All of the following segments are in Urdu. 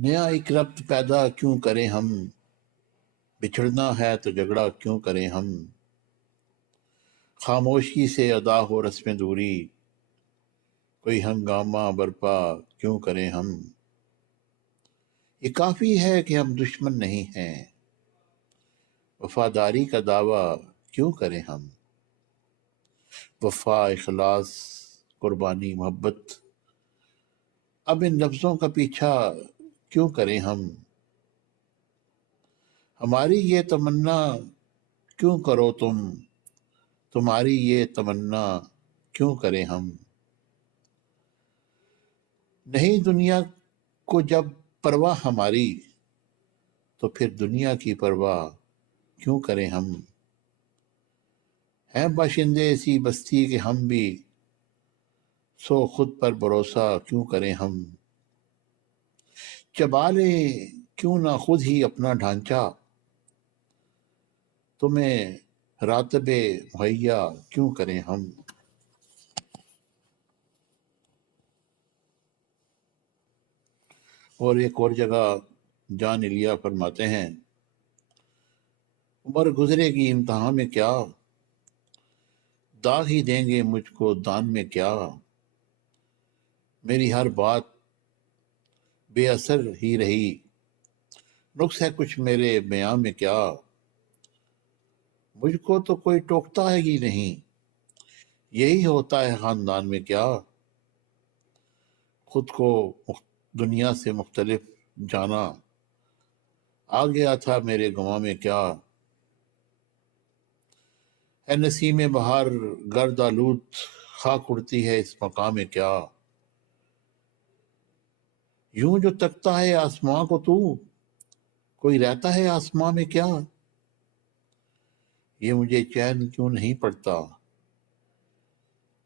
نیا ایک ربط پیدا کیوں کریں ہم، بچھڑنا ہے تو جھگڑا کیوں کریں ہم، خاموشی سے ادا ہو رسم دوری، کوئی ہنگامہ برپا کیوں کریں ہم۔ یہ کافی ہے کہ ہم دشمن نہیں ہیں، وفاداری کا دعویٰ کیوں کریں ہم۔ وفا، اخلاص، قربانی، محبت، اب ان لفظوں کا پیچھا کیوں کریں ہم۔ ہماری یہ تمنا کیوں کرو تم، تمہاری یہ تمنا کیوں کریں ہم۔ نہیں دنیا کو جب پرواہ ہماری، تو پھر دنیا کی پرواہ کیوں کریں ہم۔ ہیں باشندے ایسی بستی کے ہم بھی، سو خود پر بھروسہ کیوں کریں ہم۔ چبا لیں کیوں نہ خود ہی اپنا ڈھانچہ، تمہیں راتب مہیا کیوں کریں ہم۔ اور ایک اور جگہ جان ایلیا فرماتے ہیں، عمر گزرے گی امتحان میں کیا، داغ ہی دیں گے مجھ کو دان میں کیا، میری ہر بات بے اثر ہی رہی، نقص ہے کچھ میرے بیاں میں کیا، مجھ کو تو کوئی ٹوکتا ہے ہی نہیں، یہی ہوتا ہے خاندان میں کیا، خود کو دنیا سے مختلف جانا، آ گیا تھا میرے گواں میں کیا، ہے نسیم بہار گرد آلود، خاک اڑتی ہے اس مقام میں کیا، یوں جو تکتا ہے آسماں کو تو، کوئی رہتا ہے آسماں میں کیا، یہ مجھے چین کیوں نہیں پڑتا،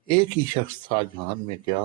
ایک ہی شخص تھا جہان میں کیا۔